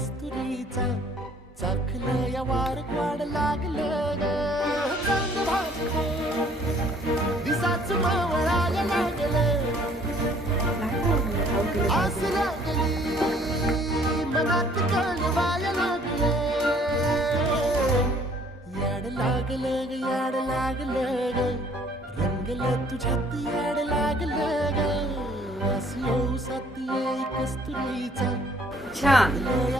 कस्तुरीचा चाखलं या वार वाढ लागलं ग चांद भाजलं दिसाच मावळायला लागलं आस लागली मनात कळवायला लागलं याड लागलं ग याड लागलं ग रंगलं तुझ्यात याड लागलं ग वास येऊ साथी कस्तुरीचा छान.